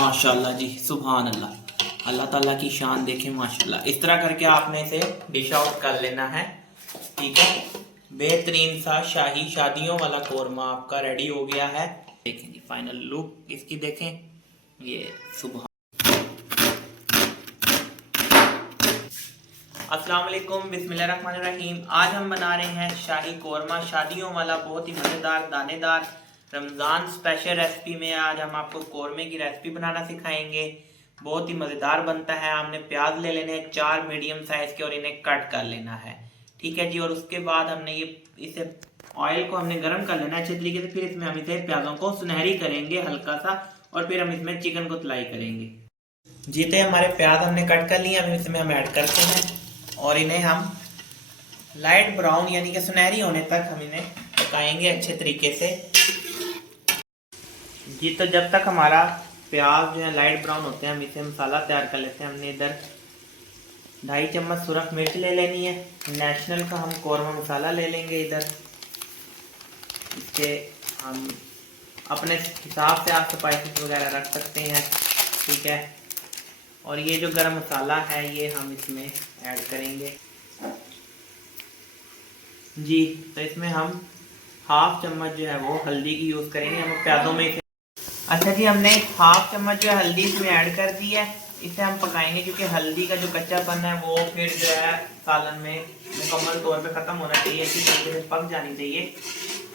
माशाल्लाह जी, सुभान अल्लाह। अल्लाह ताला की शान देखें माशाल्लाह। इस तरह करके आपने इसे डिश आउट कर लेना है, ठीक है। बेहतरीन सा शाही शादियों वाला कोरमा आपका रेडी हो गया है। देखें जी फाइनल लुक इसकी देखें, ये सुभान। अस्सलाम वालेकुम, बिस्मिल्लाहिर्रहमानिर्रहीम। आज हम बना रहे हैं शाही कोरमा, शादियों वाला, बहुत ही मज़ेदार दानेदार रमज़ान स्पेशल रेसिपी में आज हम आपको कोरमे की रेसिपी बनाना सिखाएंगे। बहुत ही मज़ेदार बनता है। हमने प्याज ले लेने हैं 4 मीडियम साइज़ के और इन्हें कट कर लेना है, ठीक है जी। और उसके बाद हमने इसे ऑयल को हमने गर्म कर लेना है अच्छे तरीके से। फिर इसमें हम इसे प्याज़ों को सुनहरी करेंगे हल्का सा, और फिर हम इसमें चिकन को तलाई करेंगे। जीते हमारे प्याज हमने कट कर लिए, अब इसमें हम ऐड करते हैं और इन्हें हम लाइट ब्राउन यानी कि सुनहरी होने तक हम इन्हें पकाएंगे अच्छे तरीके से जी। तो जब तक हमारा प्याज जो है लाइट ब्राउन होते हैं, हम इसे मसाला तैयार कर लेते हैं। हमने इधर 2.5 चम्मच सुरख मिर्च ले लेनी है, नेशनल का हम कोरमा मसाला ले लेंगे इधर। इससे हम अपने हिसाब से आप स्पाइसेस वगैरह रख सकते हैं, ठीक है। और ये जो गरम मसाला है ये हम इसमें ऐड करेंगे जी। तो इसमें हम 1/2 चम्मच जो है वो हल्दी की यूज़ करेंगे हम प्याज़ों में। अच्छा जी, हमने 1/2 चम्मच जो है हल्दी इसमें ऐड कर दी है। इसे हम पकाएंगे क्योंकि हल्दी का जो कच्चापन है वो फिर जो है सालन में मुकम्मल तौर पे ख़त्म होना चाहिए, इसी तरीके से पक जानी चाहिए।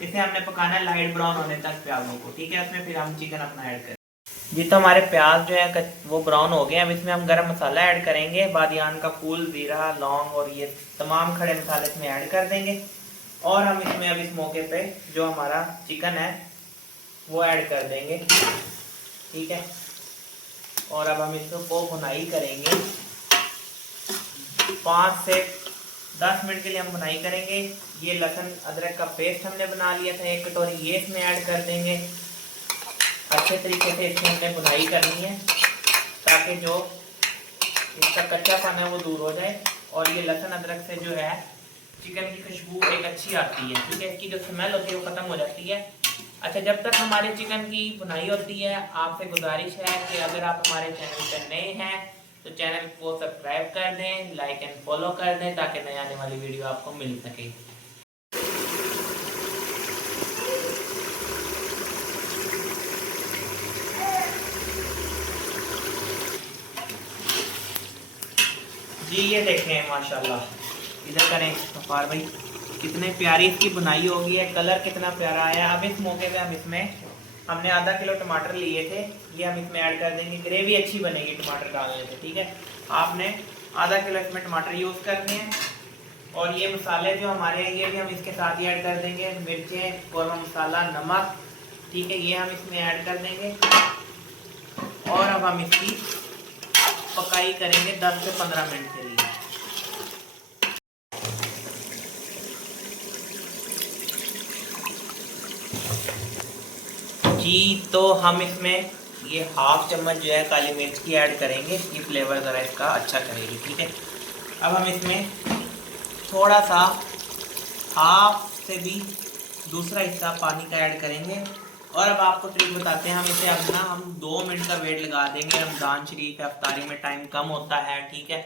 इसे हमने पकाना है लाइट ब्राउन होने तक प्याज़ों को, ठीक है। इसमें फिर हम चिकन अपना ऐड करें जी। तो हमारे प्याज जो है वो ब्राउन हो गए। अब इसमें हम गरम मसाला ऐड करेंगे, बादियान का फूल, ज़ीरा, लौंग और ये तमाम खड़े मसाले इसमें ऐड कर देंगे। और हम इसमें अब इस मौके पे जो हमारा चिकन है वो ऐड कर देंगे, ठीक है। और अब हम इसको भुनाई करेंगे 5 से 10 मिनट के लिए हम भुनाई करेंगे। ये लहसुन अदरक का पेस्ट हमने बना लिया था 1 कटोरी, ये इसमें ऐड कर देंगे। अच्छे तरीके से इसमें हमने भुनाई करनी है ताकि जो इसका कच्चापन है वो दूर हो जाए और ये लहसुन अदरक से जो है चिकन की खुशबू एक अच्छी आती है, ठीक है। इसकी जो स्मेल होती है वो ख़त्म हो जाती है। अच्छा, जब तक हमारे चिकन की भुनाई होती है, आपसे गुजारिश है कि अगर आप हमारे चैनल पर नए हैं तो चैनल को सब्सक्राइब कर दें, लाइक एंड फॉलो कर दें ताकि नई आने वाली वीडियो आपको मिल सके जी। ये देखें माशाल्लाह, इधर करें गफ्फार भाई, कितने प्यारी इसकी बुनाई होगी है, कलर कितना प्यारा आया। अब इस मौके पे हम इसमें हमने आधा किलो टमाटर लिए थे, ये हम इसमें ऐड कर देंगे। ग्रेवी अच्छी बनेगी टमाटर डालने से, ठीक है। आपने आधा किलो इसमें टमाटर यूज़ करने हैं। और ये मसाले जो हमारे हैं ये भी हम इसके साथ ही ऐड कर देंगे, मिर्चें, कोरमा मसाला, नमक, ठीक है, ये हम इसमें ऐड कर देंगे। और अब हम इसकी पकाई करेंगे 10 से 15 मिनट के लिए जी। तो हम इसमें ये 1/2 चम्मच जो है काली मिर्च की ऐड करेंगे, ये फ्लेवर ज़रा इसका अच्छा करेगी, ठीक है। अब हम इसमें थोड़ा सा हाफ से भी दूसरा हिस्सा पानी का ऐड करेंगे। और अब आपको ट्रिक बताते हैं, हम इसे अब ना हम 2 मिनट का वेट लगा देंगे। रमज़ान शरीफ अफ्तारी में टाइम कम होता है, ठीक है,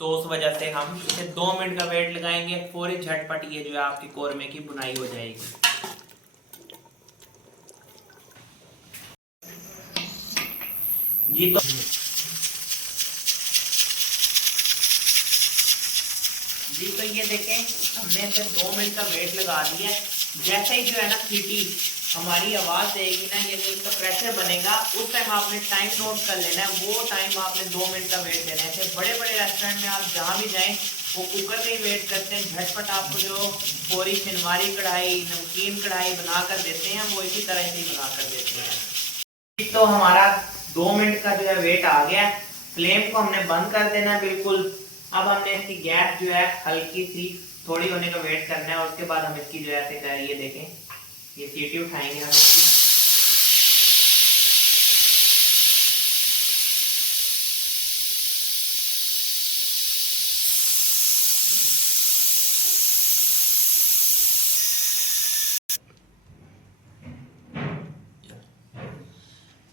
तो उस वजह से हम इसे 2 मिनट का वेट लगाएंगे। फौरी झटपट ये जो है आपकी कोरमे की बुनाई हो जाएगी जी। तो ये देखें, हमने इसे 2 मिनट का वेट लगा दिया है। जैसे ही जो है ना सीटी हमारी आवाज़ देगी ना, यानी इसका प्रेशर बनेगा, उस टाइम आपने टाइम नोट कर लेना है। वो टाइम आपने 2 मिनट का वेट देना है। बड़े बड़े रेस्टोरेंट में आप जहाँ भी जाएं वो कुकर का ही वेट करते हैं, झटपट आपको जो पूरी शिनवारी कढ़ाई, नमकीन कढ़ाई बना कर देते हैं, वो इसी तरह से ही बना कर देते हैं। तो हमारा 2 मिनट का जो है वेट आ गया। फ्लेम को हमने बंद कर देना है बिल्कुल। अब हमने इसकी गैस जो है हल्की सी थोड़ी होने का वेट करना है और उसके बाद हम इसकी जो है ऐसे ये देखें, ये सीटी उठाएंगे हम इसकी।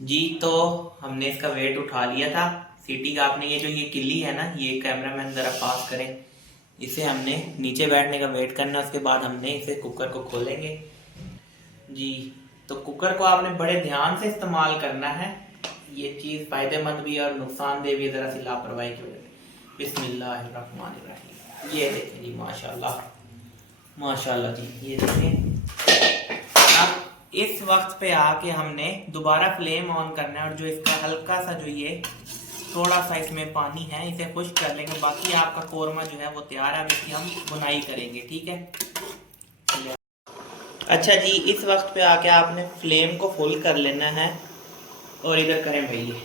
जी तो हमने इसका वेट उठा लिया था सीटी का। आपने ये किल्ली है ना, ये कैमरा मैन ज़रा पास करें, इसे हमने नीचे बैठने का वेट करना, उसके बाद हमने इसे कुकर को खोलेंगे। जी तो कुकर को आपने बड़े ध्यान से इस्तेमाल करना है, ये चीज़ फ़ायदेमंद भी है और नुकसानदेह भी, ज़रा सी लापरवाही की वजह से। बिस्मिल्लाहिर्रहमानिर्रहीम। ये देखें जी, माशाल्लाह माशाल्लाह जी, ये देखें। अब इस वक्त पे आके हमने दोबारा फ्लेम ऑन करना है और जो इसका हल्का सा जो ये थोड़ा सा इसमें पानी है इसे खुश्क कर लेंगे। बाकी आपका कोरमा जो है वो तैयार है, अब इसकी हम बुनाई करेंगे, ठीक है। अच्छा जी, इस वक्त पे आके आपने फ्लेम को फुल कर लेना है और इधर करें भैया,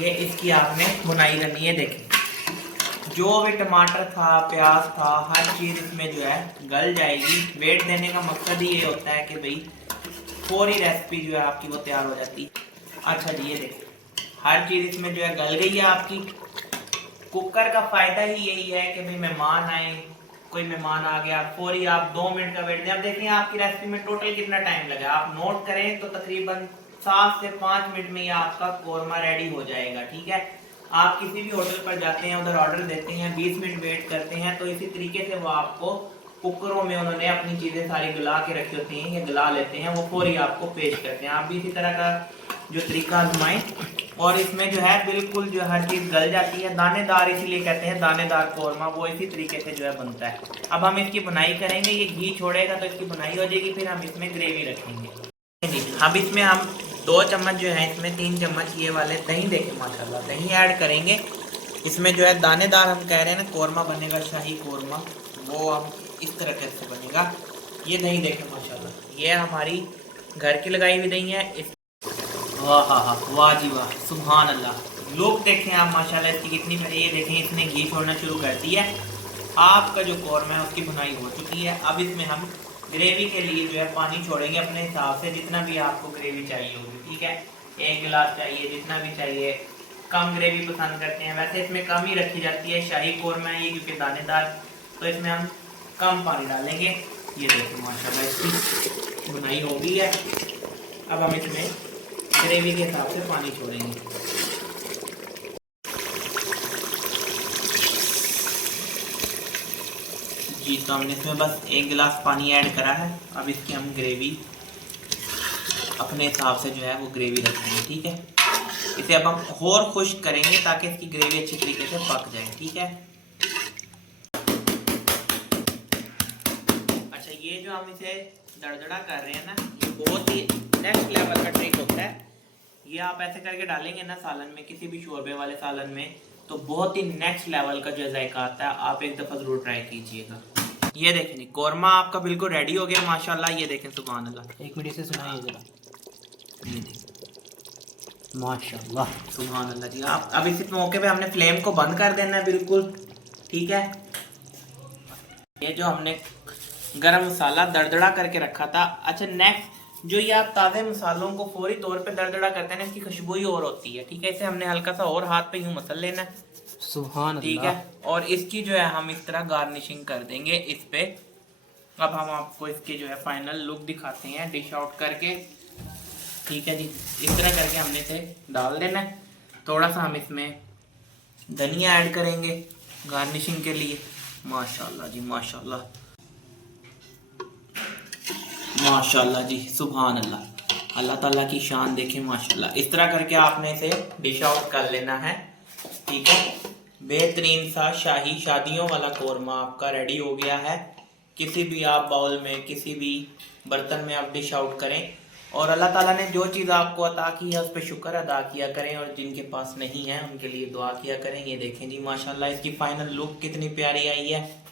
ये इसकी आपने बुनाई करनी है। देखें जो भी टमाटर था, प्याज था, हर चीज़ इसमें जो है गल जाएगी। वेट देने का मकसद ही ये होता है कि भाई पूरी रेसिपी जो है आपकी वो तैयार हो जाती है। अच्छा जी, ये देखें हर चीज़ इसमें जो है गल गई है आपकी। कुकर का फ़ायदा ही यही है कि भाई मेहमान आए, कोई मेहमान आ गया, फौरी आप 2 मिनट का वेट दें। अब देखिए आपकी रेसिपी में टोटल कितना टाइम लगा, आप नोट करें तो तकरीबन 7 से 5 मिनट में ही आपका कोरमा रेडी हो जाएगा, ठीक है। आप किसी भी होटल पर जाते हैं, उधर ऑर्डर देते हैं, 20 मिनट वेट करते हैं, तो इसी तरीके से वो आपको कुकरों में उन्होंने अपनी चीज़ें सारी गला के रखी होती हैं, ये गला लेते हैं, वो फौरी आपको पेश करते हैं। आप भी इसी तरह का जो तरीका आजमाएं और इसमें जो है बिल्कुल जो हर चीज़ गल जाती है। दानेदार इसीलिए कहते हैं दानेदार कोरमा, वो इसी तरीके से जो है बनता है। अब हम इसकी बुनाई करेंगे, ये घी छोड़ेगा तो इसकी बुनाई हो जाएगी, फिर हम इसमें ग्रेवी रखेंगे। अब इसमें हम 2 चम्मच जो है, इसमें 3 चम्मच ये वाले दही, देखें माशाल्लाह दही ऐड करेंगे। इसमें जो है दानेदार हम कह रहे हैं ना कोरमा बनेगा, शाही कोरमा, वो हम इस तरह से बनेगा। ये दही देखें माशाल्लाह, ये हमारी घर की लगाई हुई दही है। इस वाह हाँ वाह जी वाह, सुभान अल्लाह। लुक देखें आप माशाल्लाह इसकी कितनी प्यारी। ये देखें इसने घी छोड़ना शुरू कर दिया है। आपका जो कोरमा है उसकी बुनाई हो चुकी है। अब इसमें हम ग्रेवी के लिए जो है पानी छोड़ेंगे अपने हिसाब से, जितना भी आपको ग्रेवी चाहिए होगी, ठीक है। 1 गिलास चाहिए, जितना भी चाहिए। कम ग्रेवी पसंद करते हैं, वैसे इसमें कम ही रखी जाती है, शाही कोरमा है ये क्योंकि दानेदार, तो इसमें हम कम पानी डालेंगे। ये देखिए माशाल्लाह इसकी बुनाई हो गई है। अब हम इसमें ग्रेवी के हिसाब से पानी छोड़ेंगे। जी तो हमने इसमें बस 1 गिलास पानी ऐड करा है। अब इसकी हम ग्रेवी अपने हिसाब से जो है वो ग्रेवी रखेंगे, ठीक है। इसे अब हम और खुश्क करेंगे ताकि इसकी ग्रेवी अच्छी तरीके से पक जाए, ठीक है। अच्छा, ये जो हम इसे दरदरा कर रहे हैं ना, ये बहुत ही नेक्स्ट लेवल का ट्रिक होता है। ये आप ऐसे करके डालेंगे ना सालन में, किसी भी शोरबे वाले सालन में, तो बहुत ही नेक्स्ट लेवल का जो जायका आता है। आप एक दफ़ा ज़रूर ट्राई कीजिएगा। ये देखें जी, कोरमा आपका बिल्कुल रेडी हो गया माशाल्लाह। ये देखें सुभान अल्लाह। 1 मिनट से सुनाइए जरा। ये देखें माशाल्लाह सुभान अल्लाह जी। आप अब इसी मौके पे हमने फ्लेम को बंद कर देना है बिल्कुल, ठीक है। ये जो हमने गरम मसाला दरदड़ा करके रखा था। अच्छा, नेक्स्ट जो ये आप ताज़े मसालों को फौरी तौर पे दरदड़ा करते हैं ना, इसकी खुशबू ही और होती है, ठीक है। इसे हमने हल्का सा और हाथ पे यूं मसल लेना है, सुभान ठीक है। और इसकी जो है हम इस तरह गार्निशिंग कर देंगे इस पे। अब हम आपको इसकी जो है फाइनल लुक दिखाते हैं डिश आउट करके, ठीक है जी। इस तरह करके हमने इसे डाल देना है। थोड़ा सा हम इसमें धनिया ऐड करेंगे गार्निशिंग के लिए। माशाल्लाह जी माशाल्लाह माशाल्लाह जी, सुभान अल्लाह। अल्लाह ताला की शान देखें माशाल्लाह। इस तरह करके आपने इसे डिश आउट कर लेना है, ठीक है। बेहतरीन सा शाही शादियों वाला कोरमा आपका रेडी हो गया है। किसी भी आप बाउल में, किसी भी बर्तन में आप डिश आउट करें और अल्लाह ताला ने जो चीज़ आपको अता की है उस पर शुक्र अदा किया करें, और जिनके पास नहीं है उनके लिए दुआ किया करें। ये देखें जी माशाल्लाह इसकी फाइनल लुक कितनी प्यारी आई है,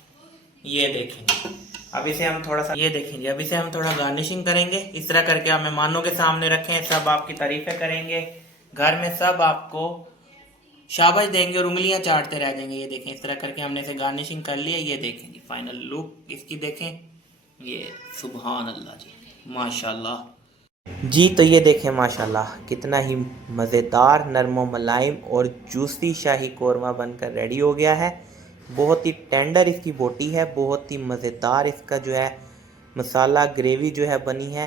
ये देखें। अब इसे हम थोड़ा सा, ये देखें जी, अब इसे हम थोड़ा गार्निशिंग करेंगे। इस तरह करके आप मेहमानों के सामने रखें, सब आपकी तारीफें करेंगे, घर में सब आपको शाबाश देंगे और उंगलियां चाटते रह जाएंगे। ये देखें इस तरह करके हमने इसे गार्निशिंग कर लिया। ये देखें जी फाइनल लुक इसकी देखें, ये सुभान अल्लाह जी माशाल्लाह जी। तो ये देखें माशाल्लाह कितना ही मज़ेदार, नरम मुलायम और जूसी शाही कोरमा बनकर रेडी हो गया है। बहुत ही टेंडर इसकी बोटी है, बहुत ही मज़ेदार इसका जो है मसाला ग्रेवी जो है बनी है।